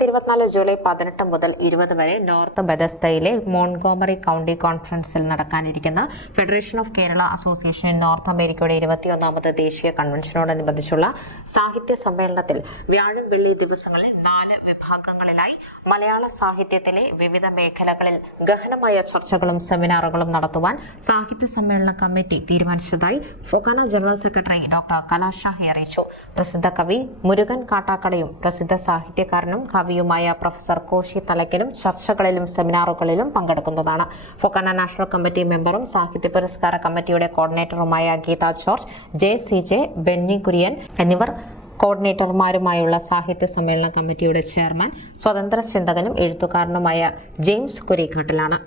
2024 July 18 മുതൽ 20 വരെ north ബെതസ്തയിലെ Montgomery county കോൺഫറൻസിൽ നടക്കാനിരിക്കുന്ന federation of Kerala association north അമേരിക്കയുടെ 21ാമത് ദേശീയ കൺവെൻഷനോടനുബന്ധിച്ചുള്ള സാഹിത്യ സമ്മേളനത്തിൽ വ്യാഴം വെള്ളി ദിവസങ്ങളിൽ 4 വിഭാഗങ്ങളിലായി മലയാള സാഹിത്യത്തിലെ വിവിധ മേഖലകളിൽ ഗഹനമായ ചർച്ചകളും സെമിനാറുകളും നടത്തുവാൻ സാഹിത്യ സമ്മേളന കമ്മിറ്റി തീരുമാനിച്ചതായി FOKANA general secretary doctor Kalashahi അറിയിച്ചു. പ്രസിദ്ധ കവി മുരുകൻ കാട്ടാക്കടയും പ്രസിദ്ധ സാഹിത്യകാരനും കവിയുമായ പ്രൊഫസർ കോശി തലയ്ക്കലും ചർച്ചകളിലും സെമിനാറുകളിലും പങ്കെടുക്കുന്നതാണ്. ഫൊക്കാന നാഷണൽ കമ്മിറ്റി മെമ്പറും സാഹിത്യ പുരസ്കാര കമ്മിറ്റിയുടെ കോർഡിനേറ്ററുമായ ഗീത ജോർജ്, ജെ ബെന്നി കുര്യൻ എന്നിവർ കോർഡിനേറ്റർമാരുമായുള്ള സാഹിത്യ സമ്മേളന കമ്മിറ്റിയുടെ ചെയർമാൻ സ്വതന്ത്ര ചിന്തകനും എഴുത്തുകാരനുമായ ജെയിംസ് കുരീക്കാട്ടിലാണ്.